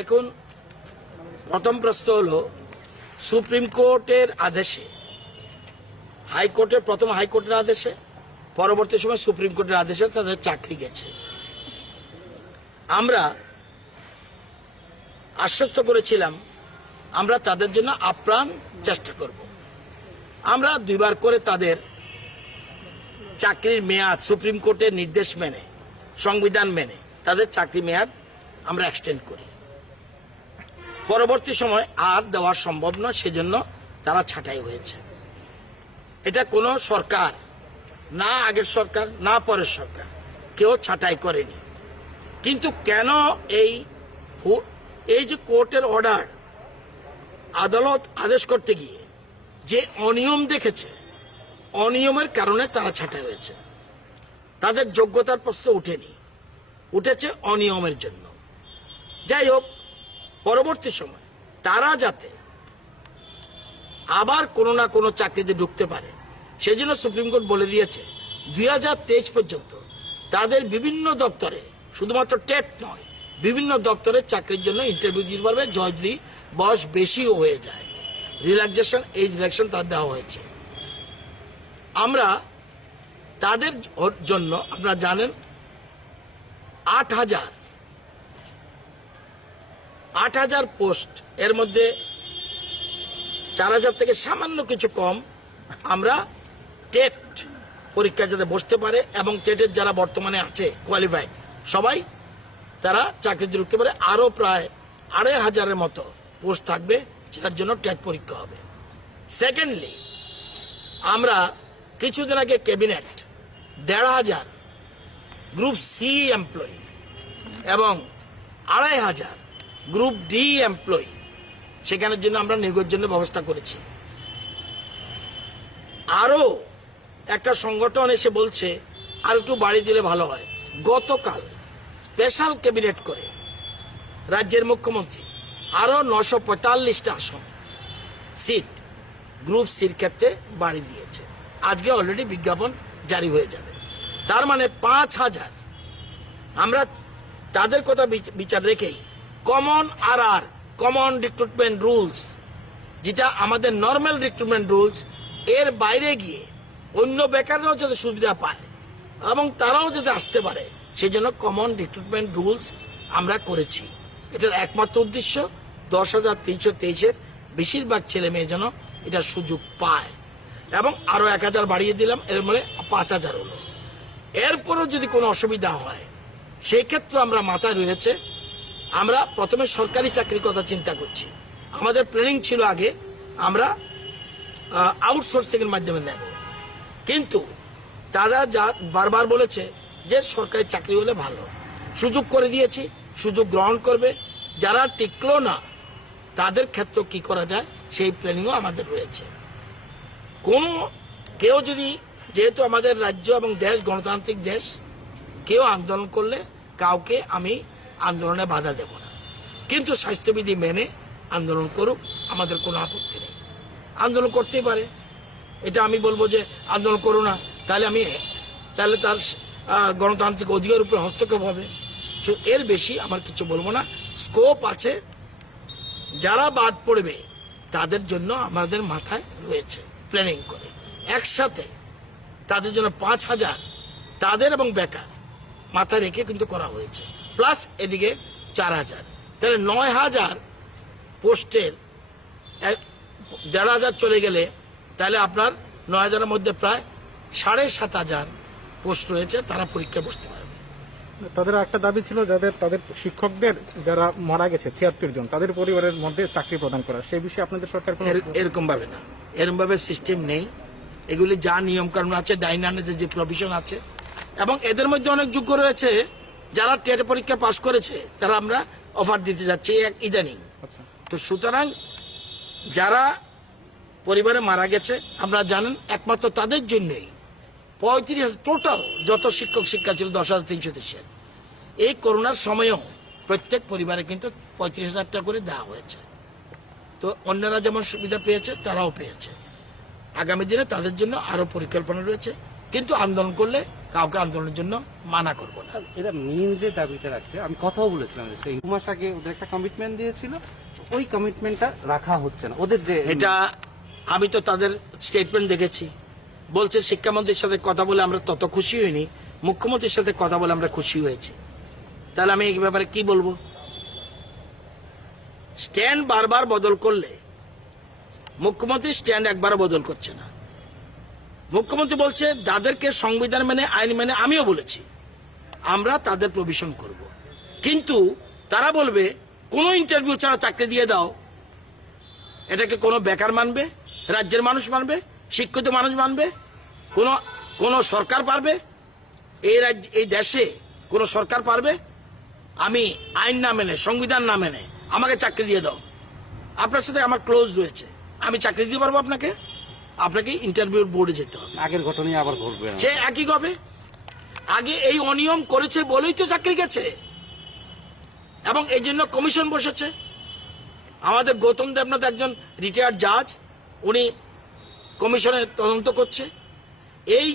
দেখুন, প্রথম প্রশ্ন হলো সুপ্রিম কোর্টের আদেশে, প্রথম হাইকোর্টের আদেশে, পরবর্তী সময় সুপ্রিম কোর্টের আদেশে তাদের চাকরি গেছে। আমরা আশ্বস্ত করেছিলাম আমরা তাদের জন্য আপ্রাণ চেষ্টা করব। আমরা 2 বার করে তাদের চাকরির মেয়াদ সুপ্রিম কোর্টের নির্দেশ মেনে, সংবিধান মেনে তাদের চাকরি মেয়াদ আমরা এক্সটেন্ড করি। পরবর্তী সময় আর দেওয়া সম্ভব নয়, সেজন্য তারা ছাঁটাই হয়েছে। এটা কোনো সরকার, না আগের সরকার না পরের সরকার, কেউ ছাঁটাই করেনি। কিন্তু কেন এই যে কোর্টের অর্ডার, আদালত আদেশ করতে গিয়ে যে অনিয়ম দেখেছে, অনিয়মের কারণে তারা ছাঁটাই হয়েছে। তাদের যোগ্যতার প্রশ্ন উঠেনি, উঠেছে অনিয়মের জন্য। যাই হোক, পরবর্তী সময় তারা যাতে আবার কোনো না কোনো চাকরিতে ঢুকতে পারে, সেজন্য সুপ্রিম কোর্ট বলে দিয়েছে 2023 পর্যন্ত তাদের বিভিন্ন দপ্তরে, শুধুমাত্র টেট নয়, বিভিন্ন দপ্তরে চাকরির জন্য ইন্টারভিউ দিতে পারবে যদি বয়স বেশিও হয়ে যায়। রিল্যাক্সেশন, এজ রিল্যাক্সেশন তার দেওয়া হয়েছে। আমরা তাদের জন্য, আপনারা জানেন, 8,000 পোস্ট, এর মধ্যে 4,000 থেকে সামান্য কিছু কম আমরা টেট পরীক্ষা যাতে বসতে পারে এবং টেটের যারা বর্তমানে আছে কোয়ালিফাইড, সবাই তারা চাকরিতে ঢুকতে পারে। আরও প্রায় 2,500-এর মতো পোস্ট থাকবে, সেটার জন্য টেট পরীক্ষা হবে। সেকেন্ডলি, আমরা কিছুদিন আগে ক্যাবিনেট 1,500 গ্রুপ সি এমপ্লয়ি এবং 2,500 গ্রুপ ডি এমপ্লয়ি, সেখানের জন্য আমরা নিয়োগের জন্য ব্যবস্থা করেছি। আরও একটা সংগঠন এসে বলছে আর একটু বাড়ি দিলে ভালো হয়। গতকাল স্পেশাল ক্যাবিনেট করে রাজ্যের মুখ্যমন্ত্রী আরও 945টা আসন, সিট গ্রুপ সির ক্ষেত্রে বাড়ি দিয়েছে। আজকে অলরেডি বিজ্ঞাপন জারি হয়ে যাবে। তার মানে 5,000 আমরা তাদের কথা বিচার রেখেই কমন রিক্রুটমেন্ট রুলস, যেটা আমাদের নর্মাল রিক্রুটমেন্ট রুলস, এর বাইরে গিয়ে অন্য বেকাররাও যাতে সুবিধা পায় এবং তারাও যাতে আসতে পারে, সেই জন্য কমন রিক্রুটমেন্ট রুলস আমরা করেছি। এটার একমাত্র উদ্দেশ্য 10,323-এর বেশিরভাগ ছেলে মেয়ে যেন এটা সুযোগ পায়। এবং আরো 1,000 বাড়িয়ে দিলাম, এর মানে 5,000 হলো। এরপরও যদি কোনো অসুবিধা হয়, সেই ক্ষেত্রে আমরা মাথায় রয়েছে, আমরা প্রথমে সরকারি চাকরির কথা চিন্তা করছি। আমাদের প্ল্যানিং ছিল আগে আমরা আউটসোর্সিং এর মাধ্যমে নেব, কিন্তু তারা যা বারবার বলেছে যে সরকারি চাকরি হলে ভালো, সুযোগ করে দিয়েছি, সুযোগ গ্রহণ করবে। যারা টিকলো না তাদের ক্ষেত্রে কি করা যায় সেই প্ল্যানিংও আমাদের রয়েছে। কেউ যদি, যেহেতু আমাদের রাজ্য এবং দেশ গণতান্ত্রিক দেশ, কেউ আন্দোলন করলে কাউকে আমি আন্দোলনে বাধা দেব না, কিন্তু স্বাস্থ্যবিধি মেনে আন্দোলন করুক, আমাদের কোনো আপত্তি নেই। আন্দোলন করতেই পারে, এটা আমি বলবো যে আন্দোলন করো না, তাহলে তার গণতান্ত্রিক অধিকার উপরে হস্তক্ষেপ হবে। এর বেশি আমার কিছু বলবো না। স্কোপ আছে, যারা বাদ পড়বে তাদের জন্য আমাদের মাথায় রয়েছে প্ল্যানিং করে একসাথে তাদের জন্য 5,000 তাদের এবং বেকার মাথায় রেখে কিন্তু করা হয়েছে, প্লাস এদিকে 4,000, তাহলে 9,000 পোস্টের 1,500 চলে গেলে তাহলে আপনার 9,000-এর মধ্যে প্রায় 7,500 পোস্ট রয়েছে, তারা পরীক্ষা বসতে পারবে। তাদের একটা দাবি ছিল তাদের শিক্ষকদের যারা মারা গেছে 76 জন, তাদের পরিবারের মধ্যে চাকরি প্রদান করা, সেই বিষয়ে আপনাদের সরকার এরকম ভাবে না, এরকম ভাবে সিস্টেম নেই। এগুলি যা নিয়ম কানুন আছে, ডাইনার্সে যে প্রভিশন আছে, এবং এদের মধ্যে অনেক যোগ্য রয়েছে যারা টেট পরীক্ষা পাস করেছে, তারা আমরা অফার দিতে যাচ্ছি ইদানিং। তো সুতরাং যারা পরিবারে মারা গেছে, আমরা জানেন একমাত্র তাদের জন্যই 35,000 টোটাল যত শিক্ষক শিক্ষা ছিল 10,323-এর, এই করোনার সময়ও প্রত্যেক পরিবারে কিন্তু 35,000 টাকা করে দেওয়া হয়েছে। তো অন্যরা যেমন সুবিধা পেয়েছে তারাও পেয়েছে। আগামী দিনে তাদের জন্য আরো পরিকল্পনা রয়েছে, কিন্তু আন্দোলন করলে কাউকে আন্দোলনের জন্য মানা করব না। এরা মেইন যে দাবিটা রাখছে, আমি কথাও বলেছিলাম যে সেই 2 মাস আগে ওদের একটা কমিটমেন্ট দিয়েছিল, ওই কমিটমেন্টটা রাখা হচ্ছে না ওদের যে এটা আমি তো তাদের স্টেটমেন্ট দেখেছি, বলছে শিক্ষামন্ত্রীর সাথে কথা বলে আমরা তত খুশি হইনি, মুখ্যমন্ত্রীর সাথে কথা বলে আমরা খুশি হয়েছি। তাহলে আমি এই ব্যাপারে কি বলবো? স্ট্যান্ড বারবার বদল করলে, মুখ্যমন্ত্রী স্ট্যান্ড একবারও বদল করছে না। মুখ্যমন্ত্রী বলছে তাদেরকে সংবিধান মেনে আইন মেনে, আমিও বলেছি আমরা তাদের প্রভিশন করব, কিন্তু তারা বলবে কোন ইন্টারভিউ ছাড়া চাকরি দিয়ে দাও। এটাকে কোনো বেকার মানবে? রাজ্যের মানুষ মানবে? শিক্ষিত মানুষ মানবে? কোন সরকার পারবে? এই দেশে কোন সরকার পারবে? আমি আইন না মেনে, সংবিধান না মেনে আমাকে চাকরি দিয়ে দাও, আপনার সাথে আমার ক্লোজ রয়েছে, আমি চাকরি দিতে পারবো আপনাকে? আপনাকে ইন্টারভিউ বোর্ডে যেতে হবে। আগের ঘটনাই আবার ঘটবে না। সে একই হবে। আগে এই অনিয়ম করেছে বলেই তো চাকরি গেছে, এবং এই জন্য কমিশন বসেছে। আমাদের গৌতম দেবনাথ একজন রিটায়ার্ড জাজ, উনি কমিশনের তদন্ত করছে। এই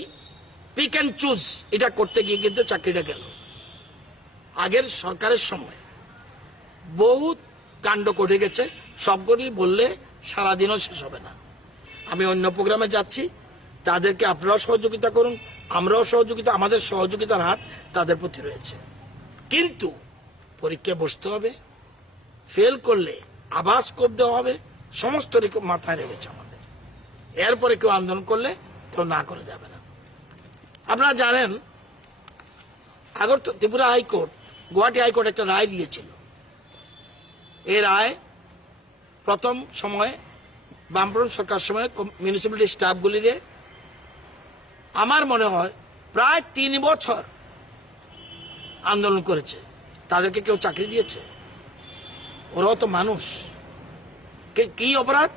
পিক অ্যান্ড চুজ এটা করতে গিয়ে কিন্তু চাকরিটা গেল। আগের সরকারের সময় বহুত কাণ্ড ঘটে গেছে, সবগুলি বললে সারাদিনও শেষ হবে না। আমি অন্য প্রোগ্রামে যাচ্ছি, তাদেরকে আপনারাও সহযোগিতা করুন, আমরাও সহযোগিতা, আমাদের সহযোগিতার হাত তাদের প্রতি রয়েছে। কিন্তু পরীক্ষায় বসতে হবে, ফেল করলে আবার স্কোপ দেওয়া হবে, সমস্ত রকম মাথায় রেখেছে আমাদের। এরপরে কেউ আন্দোলন করলে কেউ না করে যাবে না। আপনারা জানেন ত্রিপুরা হাইকোর্ট, গুয়াহাটি হাইকোর্ট একটা রায় দিয়েছিল। এই রায় প্রথম সময়ে বামফ্রন্ট সরকার সময় মিউনিসিপ্যালিটি স্টাফগুলিরে আমার মনে হয় প্রায় 3 বছর আন্দোলন করেছে, তাদেরকে কেউ চাকরি দিয়েছে? ওরাও তো মানুষ। কি অপরাধ?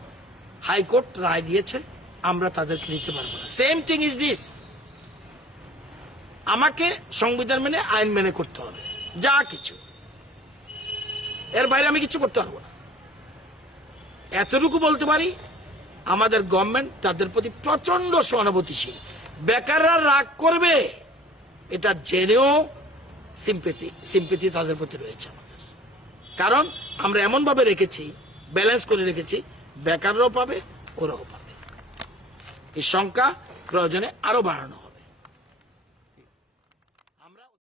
হাইকোর্ট রায় দিয়েছে, আমরা তাদেরকে নিতে পারবো না। Same thing is this. আমাকে সংবিধান মেনে আইন মেনে করতে হবে, যা কিছু, এর বাইরে আমি কিছু করতে পারবো না। এতটুকু বলতে পারি, আমাদের গভর্নমেন্ট তাদের প্রতি প্রচন্ড সহানুভূতিশীল। বেকাররা রাগ করবে এটা জেনেও সিম্পেথি তাদের প্রতি রয়েছে আমাদের। কারণ আমরা এমন ভাবে রেখেছি, ব্যালেন্স করে রেখেছি, বেকাররাও পাবে, ওরাও পাবে। এই সংখ্যা প্রয়োজনে আরো বাড়ানো হবে।